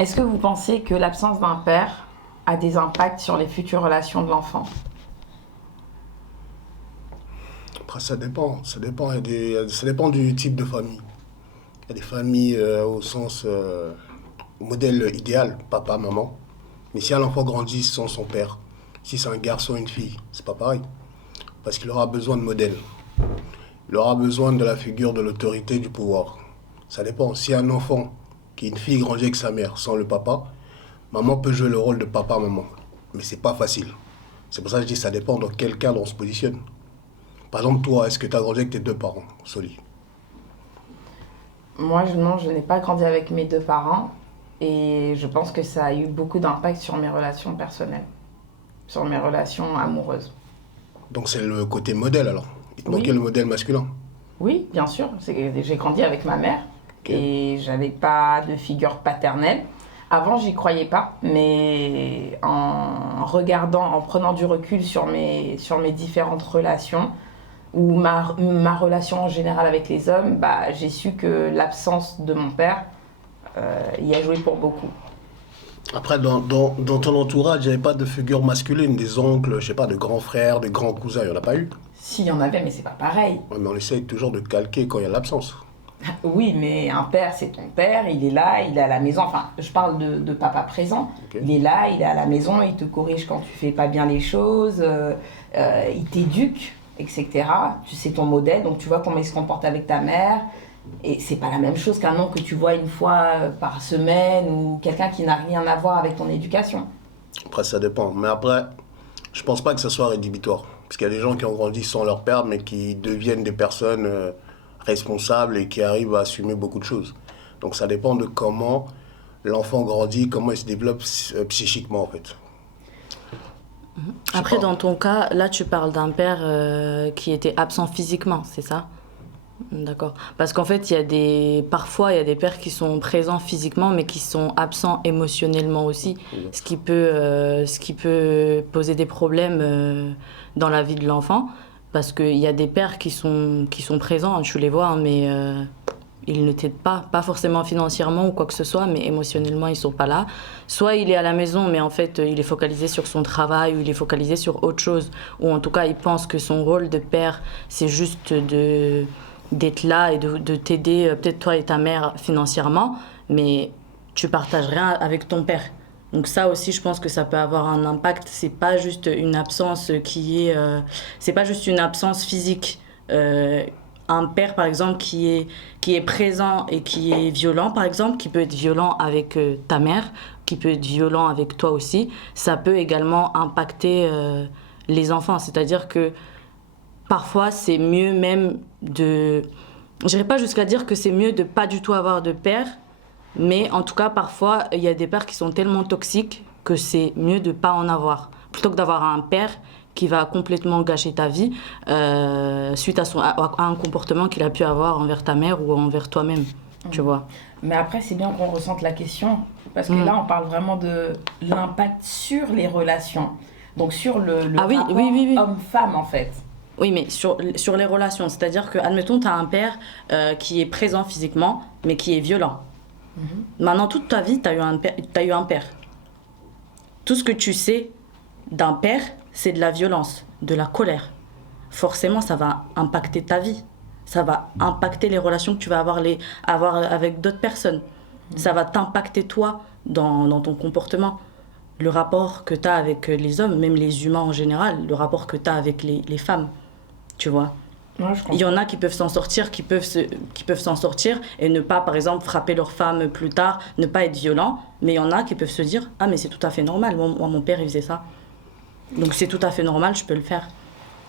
Est-ce que vous pensez que l'absence d'un père a des impacts sur les futures relations de l'enfant? Après, ça dépend. Ça dépend du type de famille. Il y a des familles au sens, au modèle idéal, papa, maman. Mais si un enfant grandit sans son père, si c'est un garçon, une fille, c'est pas pareil. Parce qu'il aura besoin de modèle. Il aura besoin de la figure de l'autorité, du pouvoir. Ça dépend. Si un enfant, qui est une fille, grandit avec sa mère sans le papa, maman peut jouer le rôle de papa-maman. Mais c'est pas facile. C'est pour ça que je dis ça dépend dans quel cadre on se positionne. Par exemple, toi, est-ce que tu as grandi avec tes deux parents, Soli? Moi, non, je n'ai pas grandi avec mes deux parents et je pense que ça a eu beaucoup d'impact sur mes relations personnelles, sur mes relations amoureuses. Donc c'est le côté modèle alors. Il te manquait Oui, le modèle masculin. oui, bien sûr. J'ai grandi avec ma mère Ok. et j'avais pas de figure paternelle. Avant, j'y croyais pas, mais en regardant, en prenant du recul sur mes différentes relations, ou ma relation en général avec les hommes, bah, j'ai su que l'absence de mon père y a joué pour beaucoup. Après, dans ton entourage, il n'y avait pas de figure masculine, des oncles, je sais pas, de grands frères, de grands cousins, il n'y en a pas eu. S'il y en avait, mais c'est pas pareil. Ouais, mais on essaye toujours de calquer quand il y a l'absence. Oui, mais un père, c'est ton père, il est là, il est à la maison. Enfin, je parle de papa présent. Ok. Il est là, il est à la maison, il te corrige quand tu fais pas bien les choses, il t'éduque, etc. Tu sais ton modèle, donc tu vois comment il se comporte avec ta mère. Et c'est pas la même chose qu'un oncle que tu vois une fois par semaine ou quelqu'un qui n'a rien à voir avec ton éducation. Après, ça dépend. Mais après, je pense pas que ça soit rédhibitoire. Parce qu'il y a des gens qui ont grandi sans leur père, mais qui deviennent des personnes responsables et qui arrivent à assumer beaucoup de choses. Donc ça dépend de comment l'enfant grandit, comment il se développe psychiquement en fait. Je sais Après, pas. dans ton cas, là, tu parles d'un père qui était absent physiquement, c'est ça? D'accord. Parce qu'en fait, parfois, il y a des pères qui sont présents physiquement, mais qui sont absents émotionnellement aussi, ce qui peut poser des problèmes dans la vie de l'enfant. Parce qu'il y a des pères qui sont présents, hein, tu les vois, hein, mais ils ne t'aident pas, pas forcément financièrement ou quoi que ce soit, mais émotionnellement, ils sont pas là. Soit il est à la maison, mais en fait, il est focalisé sur son travail, ou il est focalisé sur autre chose, ou en tout cas, il pense que son rôle de père, c'est juste d'être là et de t'aider, peut-être toi et ta mère, financièrement, mais tu partages rien avec ton père. Donc ça aussi, je pense que ça peut avoir un impact. C'est pas juste une absence c'est pas juste une absence physique. Un père, par exemple, qui est présent et qui est violent, par exemple, qui peut être violent avec ta mère, qui peut être violent avec toi aussi, ça peut également impacter les enfants. C'est-à-dire que parfois, c'est mieux même de... Je n'irai pas jusqu'à dire que c'est mieux de pas du tout avoir de père, mais en tout cas, parfois, il y a des pères qui sont tellement toxiques que c'est mieux de pas en avoir. Plutôt que d'avoir un père qui va complètement gâcher ta vie suite à un comportement qu'il a pu avoir envers ta mère ou envers toi-même, tu vois. Mais après, c'est bien qu'on ressente la question, parce que là, on parle vraiment de l'impact sur les relations. Donc sur le Ah oui, rapport oui. homme-femme, en fait. Oui, mais sur les relations, c'est-à-dire que, admettons, tu as un père qui est présent physiquement, mais qui est violent. Maintenant, toute ta vie, tu as eu un père. Tout ce que tu sais d'un père, c'est de la violence, de la colère. Forcément, ça va impacter ta vie. Ça va impacter les relations que tu vas avoir avec d'autres personnes. Ça va t'impacter toi dans ton comportement. Le rapport que tu as avec les hommes, même les humains en général, le rapport que tu as avec les femmes, tu vois. Moi, je Il y comprends. en a qui peuvent s'en sortir, qui peuvent s'en sortir et ne pas, par exemple, frapper leur femme plus tard, ne pas être violent. Mais il y en a qui peuvent se dire, ah mais c'est tout à fait normal, moi mon père il faisait ça. Donc c'est tout à fait normal, je peux le faire.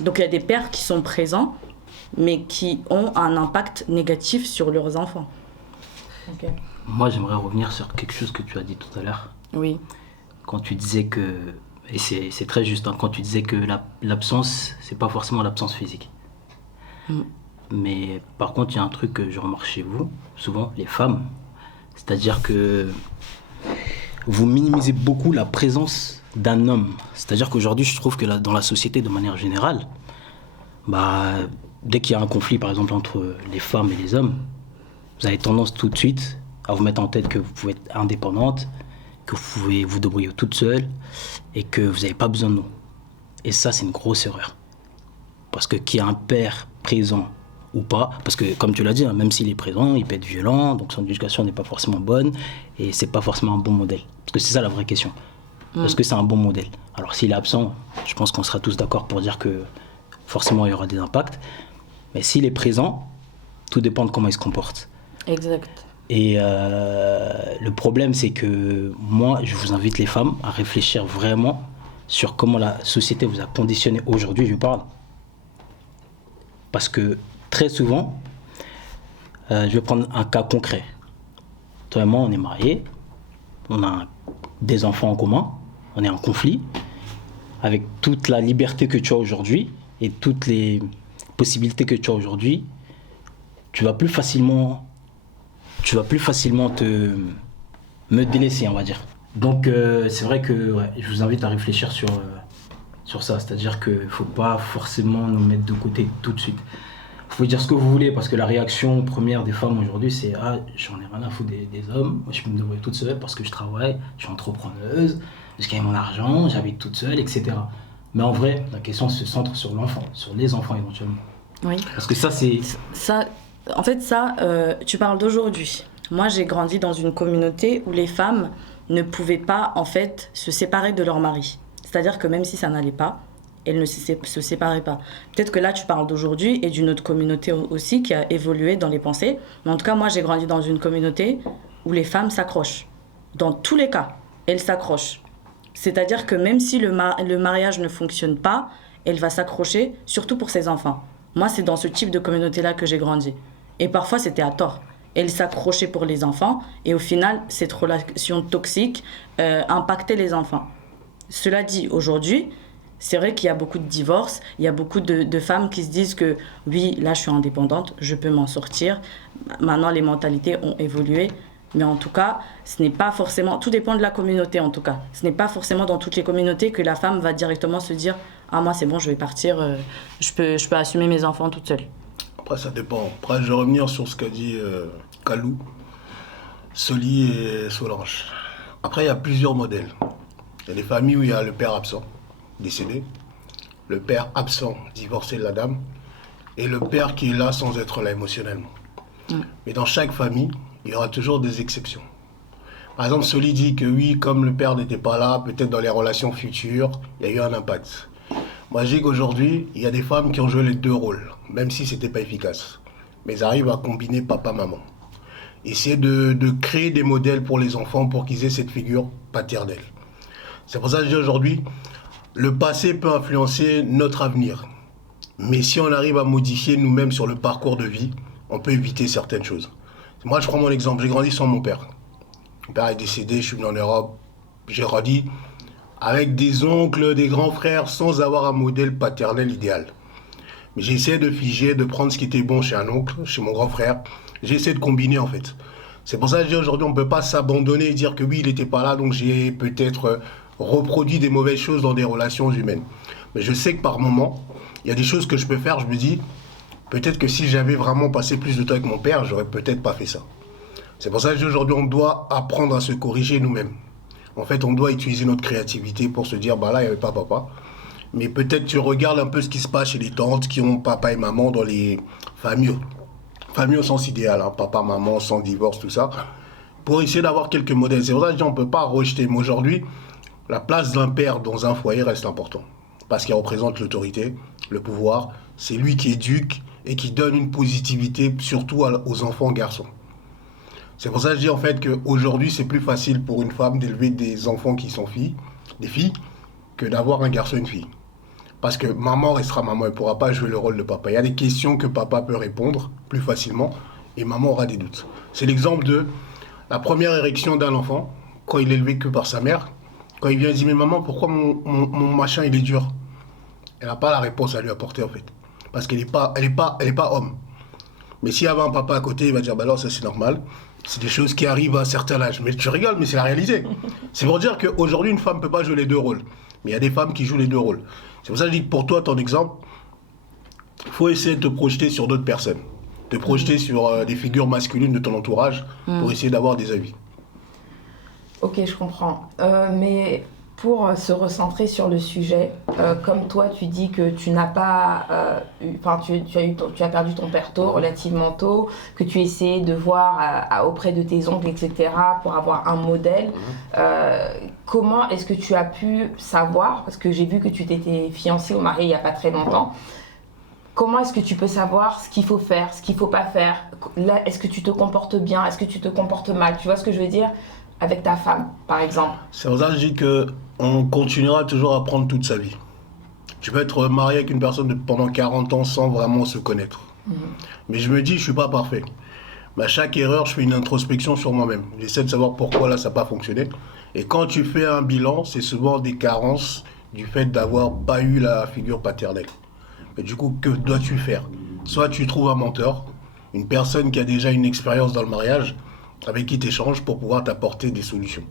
Donc il y a des pères qui sont présents, mais qui ont un impact négatif sur leurs enfants. Ok. Moi, j'aimerais revenir sur quelque chose que tu as dit tout à l'heure. Oui. Quand tu disais que, et c'est très juste, hein, quand tu disais que l'absence, c'est pas forcément l'absence physique. Mais par contre, il y a un truc que je remarque chez vous, souvent, les femmes. C'est-à-dire que vous minimisez beaucoup la présence d'un homme. C'est-à-dire qu'aujourd'hui, je trouve que dans la société, de manière générale, dès qu'il y a un conflit, par exemple, entre les femmes et les hommes, vous avez tendance tout de suite à vous mettre en tête que vous pouvez être indépendante, que vous pouvez vous débrouiller toute seule et que vous n'avez pas besoin de nous. Et ça, c'est une grosse erreur. Parce que qu'il y ait un père présent ou pas, parce que comme tu l'as dit, hein, même s'il est présent, il peut être violent, donc son éducation n'est pas forcément bonne et c'est pas forcément un bon modèle. Parce que c'est ça la vraie question. Est-ce que c'est un bon modèle? Alors s'il est absent, je pense qu'on sera tous d'accord pour dire que forcément il y aura des impacts. Mais s'il est présent, tout dépend de comment il se comporte. Exact. Et le problème, c'est que moi, je vous invite les femmes à réfléchir vraiment sur comment la société vous a conditionné aujourd'hui, je parle. Parce que très souvent, je vais prendre un cas concret. Toi et moi, on est mariés, on a des enfants en commun, on est en conflit, avec toute la liberté que tu as aujourd'hui et toutes les possibilités que tu as aujourd'hui, tu vas plus facilement me délaisser, on va dire. Donc c'est vrai que je vous invite à réfléchir sur ça, c'est-à-dire qu'il ne faut pas forcément nous mettre de côté tout de suite. Vous pouvez dire ce que vous voulez, parce que la réaction première des femmes aujourd'hui, c'est « Ah, j'en ai rien à foutre des hommes, moi je peux me débrouiller toute seule parce que je travaille, je suis entrepreneuse, je gagne mon argent, j'habite toute seule, etc. » Mais en vrai, la question se centre sur l'enfant, sur les enfants éventuellement. Oui. Parce que ça, c'est... En fait, tu parles d'aujourd'hui. Moi, j'ai grandi dans une communauté où les femmes ne pouvaient pas, en fait, se séparer de leur mari. C'est-à-dire que même si ça n'allait pas, elles ne se séparaient pas. Peut-être que là, tu parles d'aujourd'hui et d'une autre communauté aussi qui a évolué dans les pensées. Mais en tout cas, moi, j'ai grandi dans une communauté où les femmes s'accrochent. Dans tous les cas, elles s'accrochent. C'est-à-dire que même si le mariage ne fonctionne pas, elle va s'accrocher, surtout pour ses enfants. Moi, c'est dans ce type de communauté-là que j'ai grandi. Et parfois, c'était à tort. Elle s'accrochait pour les enfants et au final, cette relation toxique impactait les enfants. Cela dit, aujourd'hui, c'est vrai qu'il y a beaucoup de divorces, il y a beaucoup de femmes qui se disent que oui, là, je suis indépendante, je peux m'en sortir. Maintenant, les mentalités ont évolué. Mais en tout cas, ce n'est pas forcément... Tout dépend de la communauté, en tout cas. Ce n'est pas forcément dans toutes les communautés que la femme va directement se dire « Ah, moi, c'est bon, je vais partir, je peux assumer mes enfants toute seule. » Après, ça dépend. Après, je vais revenir sur ce qu'a dit Kalou, Soli et Solange. Après, il y a plusieurs modèles. Il y a des familles où il y a le père absent, décédé, le père absent, divorcé de la dame, et le père qui est là sans être là émotionnellement. Mais dans chaque famille, il y aura toujours des exceptions. Par exemple, Soli dit que oui, comme le père n'était pas là, peut-être dans les relations futures, il y a eu un impact. Moi, je dis qu'aujourd'hui, il y a des femmes qui ont joué les deux rôles, même si ce n'était pas efficace. Mais elles arrivent à combiner papa-maman. Essayer de créer des modèles pour les enfants pour qu'ils aient cette figure paternelle. C'est pour ça que je dis aujourd'hui, le passé peut influencer notre avenir. Mais si on arrive à modifier nous-mêmes sur le parcours de vie, on peut éviter certaines choses. Moi, je prends mon exemple. J'ai grandi sans mon père. Mon père est décédé, je suis venu en Europe. J'ai grandi avec des oncles, des grands frères, sans avoir un modèle paternel idéal. Mais j'ai essayé de figer, de prendre ce qui était bon chez un oncle, chez mon grand frère. J'ai essayé de combiner, en fait. C'est pour ça que je dis aujourd'hui, on ne peut pas s'abandonner et dire que oui, il n'était pas là, donc j'ai peut-être reproduit des mauvaises choses dans des relations humaines. Mais je sais que par moment, il y a des choses que je peux faire, je me dis... Peut-être que si j'avais vraiment passé plus de temps avec mon père, j'aurais peut-être pas fait ça. C'est pour ça qu'aujourd'hui, on doit apprendre à se corriger nous-mêmes. En fait, on doit utiliser notre créativité pour se dire, bah là, il n'y avait pas papa. Mais peut-être tu regardes un peu ce qui se passe chez les tantes qui ont papa et maman dans les familles au sens idéal, hein, papa, maman, sans divorce, tout ça, pour essayer d'avoir quelques modèles. C'est pour ça que je dis, on ne peut pas rejeter. Mais aujourd'hui, la place d'un père dans un foyer reste importante. Parce qu'il représente l'autorité, le pouvoir. C'est lui qui éduque et qui donne une positivité surtout aux enfants garçons. C'est pour ça que je dis en fait qu'aujourd'hui c'est plus facile pour une femme d'élever des enfants qui sont des filles, que d'avoir un garçon et une fille. Parce que maman restera maman, elle ne pourra pas jouer le rôle de papa. Il y a des questions que papa peut répondre plus facilement et maman aura des doutes. C'est l'exemple de la première érection d'un enfant, quand il est élevé que par sa mère, quand il vient dire « Mais maman, pourquoi mon machin il est dur ?» Elle n'a pas la réponse à lui apporter en fait. Parce qu'elle n'est pas homme. Mais s'il y avait un papa à côté, il va dire, bah alors ça c'est normal. C'est des choses qui arrivent à un certain âge. Mais tu rigoles, mais c'est la réalité. C'est pour dire qu'aujourd'hui, une femme ne peut pas jouer les deux rôles. Mais il y a des femmes qui jouent les deux rôles. C'est pour ça que je dis que pour toi, ton exemple, il faut essayer de te projeter sur d'autres personnes. te projeter sur des figures masculines de ton entourage pour essayer d'avoir des avis. Ok, je comprends. Mais pour se recentrer sur le sujet, comme toi, tu dis que tu n'as pas, tu as perdu ton père tôt, relativement tôt, que tu essayais de voir auprès de tes oncles, etc., pour avoir un modèle. Comment est-ce que tu as pu savoir, parce que j'ai vu que tu t'étais fiancé ou marié il n'y a pas très longtemps, comment est-ce que tu peux savoir ce qu'il faut faire, ce qu'il ne faut pas faire? Là, est-ce que tu te comportes bien? Est-ce que tu te comportes mal? Tu vois ce que je veux dire? Avec ta femme, par exemple. C'est pour ça que je dis qu'on continuera toujours à apprendre toute sa vie. Tu peux être marié avec une personne pendant 40 ans sans vraiment se connaître. Mais je me dis, je ne suis pas parfait. Mais à chaque erreur, je fais une introspection sur moi-même. J'essaie de savoir pourquoi là, ça n'a pas fonctionné. Et quand tu fais un bilan, c'est souvent des carences du fait d'avoir pas eu la figure paternelle. Mais du coup, que dois-tu faire? Soit tu trouves un mentor, une personne qui a déjà une expérience dans le mariage, avec qui tu échanges pour pouvoir t'apporter des solutions.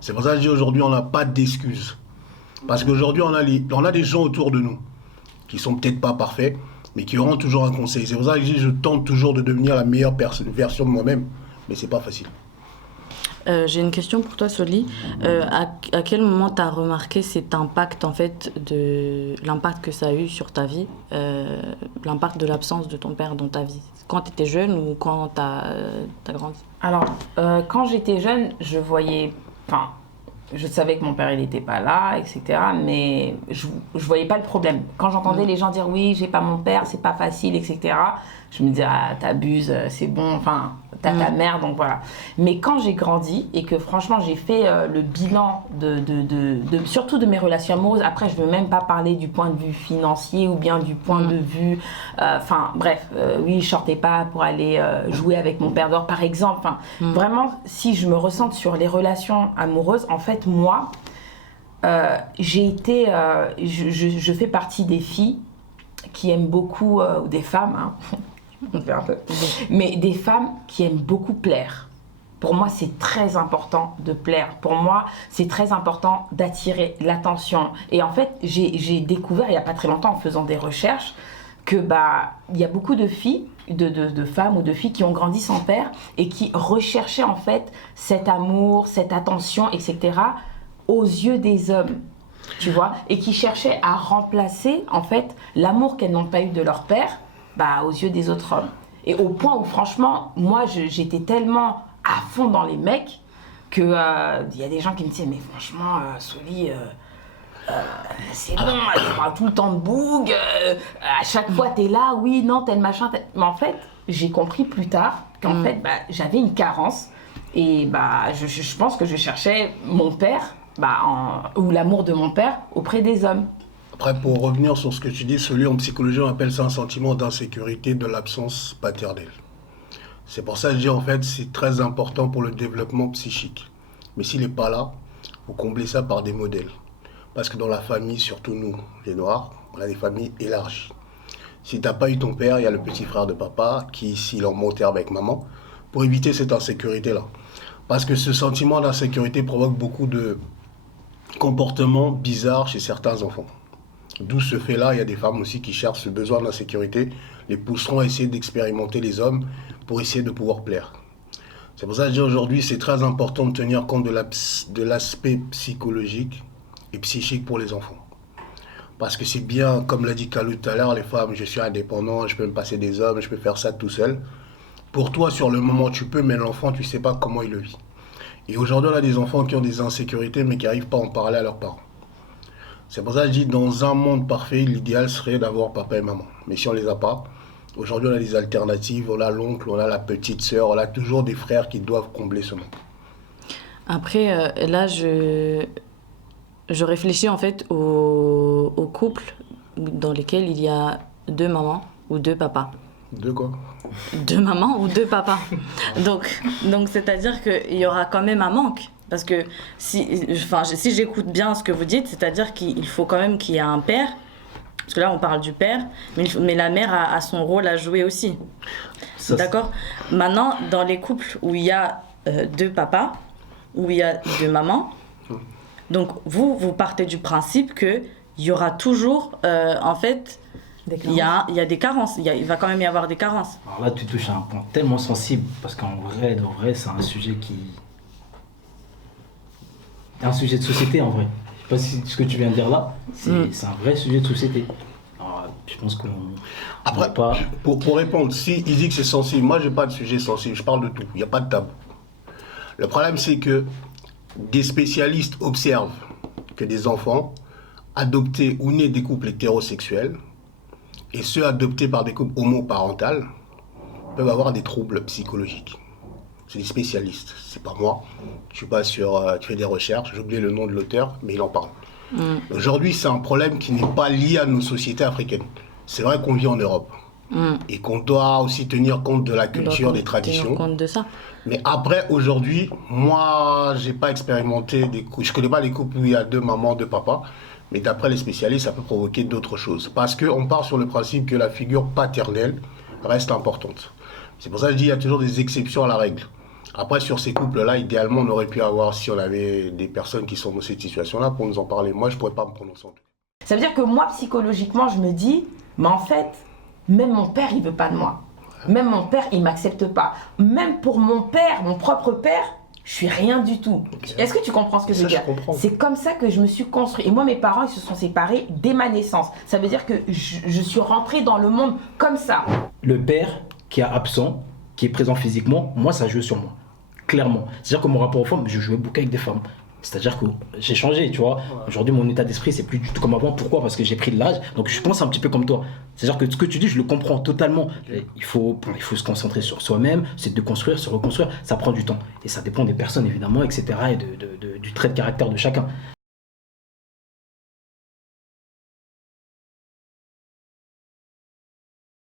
C'est pour ça que je dis aujourd'hui, on n'a pas d'excuses. Parce qu'aujourd'hui, on a des gens autour de nous qui sont peut-être pas parfaits, mais qui auront toujours un conseil. C'est pour ça que je dis, je tente toujours de devenir la meilleure version de moi-même, mais c'est pas facile. J'ai une question pour toi, Soli. À quel moment tu as remarqué cet impact, en fait, l'impact que ça a eu sur ta vie, l'impact de l'absence de ton père dans ta vie? Quand tu étais jeune ou quand tu as grandi? Alors, quand j'étais jeune, je savais que mon père, il n'était pas là, etc. Mais je voyais pas le problème. Quand j'entendais les gens dire « oui, j'ai pas mon père, c'est pas facile, etc. », je me disais « ah, t'abuses, c'est bon, enfin, t'as ta mère, donc voilà. » Mais quand j'ai grandi et que franchement, j'ai fait le bilan surtout de mes relations amoureuses, après, je veux même pas parler du point de vue financier ou bien du point de vue... oui, je sortais pas pour aller jouer avec mon père dehors, par exemple. Vraiment, si je me ressente sur les relations amoureuses, en fait, moi, je fais partie des filles qui aiment beaucoup, ou des femmes, hein, mais des femmes qui aiment beaucoup plaire. Pour moi, c'est très important de plaire. Pour moi, c'est très important d'attirer l'attention. Et en fait, j'ai découvert, il n'y a pas très longtemps, en faisant des recherches, que il y a beaucoup de filles, de femmes ou de filles qui ont grandi sans père et qui recherchaient en fait cet amour, cette attention, etc. aux yeux des hommes, tu vois, et qui cherchaient à remplacer en fait l'amour qu'elles n'ont pas eu de leur père, aux yeux des autres hommes. Et au point où franchement, moi j'étais tellement à fond dans les mecs que y a des gens qui me disaient mais franchement, Soli, c'est bon, tu parles tout le temps de boug, à chaque fois t'es là, oui, non, tel machin, mais en fait, j'ai compris plus tard qu'en fait, j'avais une carence et je pense que je cherchais mon père, ou l'amour de mon père auprès des hommes. Après, pour revenir sur ce que tu dis, celui en psychologie, on appelle ça un sentiment d'insécurité de l'absence paternelle. C'est pour ça que je dis en fait, c'est très important pour le développement psychique. Mais s'il n'est pas là, il faut combler ça par des modèles. Parce que dans la famille, surtout nous, les Noirs, on a des familles élargies. Si tu n'as pas eu ton père, il y a le petit frère de papa qui ici, il est en monté avec maman, pour éviter cette insécurité-là. Parce que ce sentiment d'insécurité provoque beaucoup de comportements bizarres chez certains enfants. D'où ce fait-là, il y a des femmes aussi qui cherchent ce besoin d'insécurité, les pousseront à essayer d'expérimenter les hommes pour essayer de pouvoir plaire. C'est pour ça que je dis aujourd'hui, c'est très important de tenir compte de l'aspect psychologique et psychique pour les enfants. Parce que c'est bien, comme l'a dit Kalou tout à l'heure, les femmes, je suis indépendant, je peux me passer des hommes, je peux faire ça tout seul. Pour toi, sur le moment, tu peux, mais l'enfant, tu ne sais pas comment il le vit. Et aujourd'hui, on a des enfants qui ont des insécurités, mais qui n'arrivent pas à en parler à leurs parents. C'est pour ça que je dis, dans un monde parfait, l'idéal serait d'avoir papa et maman. Mais si on ne les a pas, aujourd'hui, on a des alternatives, on a l'oncle, on a la petite sœur, on a toujours des frères qui doivent combler ce manque. Après, là, je réfléchis en fait aux couples dans lesquels il y a 2 mamans ou 2 papas. 2 quoi? 2 mamans ou 2 papas. Donc c'est-à-dire qu'il y aura quand même un manque. Parce que si j'écoute bien ce que vous dites, c'est-à-dire qu'il faut quand même qu'il y ait un père. Parce que là, on parle du père, mais la mère a son rôle à jouer aussi. Ça, d'accord? Maintenant, dans les couples où il y a 2 papas, où il y a 2 mamans, donc vous partez du principe qu'il y aura toujours, en fait, Il y a des carences, il va quand même y avoir des carences. Alors là, tu touches à un point tellement sensible, parce qu'en vrai, de vrai, c'est un sujet qui... un sujet de société, en vrai. Je sais pas si ce que tu viens de dire là, c'est un vrai sujet de société. Alors, je pense qu'on... Après, pas... pour répondre, si il dit que c'est sensible, moi j'ai pas de sujet sensible, je parle de tout, il n'y a pas de tabou. Le problème c'est que des spécialistes observent que des enfants adoptés ou nés des couples hétérosexuels et ceux adoptés par des couples homoparentales peuvent avoir des troubles psychologiques. C'est des spécialistes, c'est pas moi. Je suis pas sur, tu fais des recherches, j'ai oublié le nom de l'auteur, mais il en parle. Aujourd'hui, c'est un problème qui n'est pas lié à nos sociétés africaines. C'est vrai qu'on vit en Europe et qu'on doit aussi tenir compte de la culture, des traditions. Tenir compte de ça. Mais après, aujourd'hui, moi, j'ai pas expérimenté des couples. Je connais pas les couples où il y a 2 mamans, 2 papas. Mais d'après les spécialistes, ça peut provoquer d'autres choses. Parce qu'on part sur le principe que la figure paternelle reste importante. C'est pour ça que je dis qu'il y a toujours des exceptions à la règle. Après, sur ces couples-là, idéalement, on aurait pu avoir, si on avait des personnes qui sont dans cette situation-là, pour nous en parler. Moi, je pourrais pas me prononcer en tout cas. Ça veut dire que moi, psychologiquement, je me dis, mais en fait, même mon père, il veut pas de moi. Même mon père, il m'accepte pas. Même pour mon père, mon propre père, je suis rien du tout. Est-ce que tu comprends ce que je veux dire? C'est comme ça que je me suis construit. Et moi, mes parents, ils se sont séparés dès ma naissance. Ça veut dire que je suis rentrée dans le monde comme ça. Le père qui est absent, qui est présent physiquement, moi, ça joue sur moi. Clairement. C'est-à-dire que mon rapport aux femmes, je jouais beaucoup avec des femmes. C'est-à-dire que j'ai changé, tu vois. Aujourd'hui, mon état d'esprit, c'est plus du tout comme avant. Pourquoi? Parce que j'ai pris de l'âge. Donc, je pense un petit peu comme toi. C'est-à-dire que ce que tu dis, je le comprends totalement. Il faut se concentrer sur soi-même, c'est de construire, se reconstruire. Ça prend du temps. Et ça dépend des personnes, évidemment, etc. et du trait de caractère de chacun.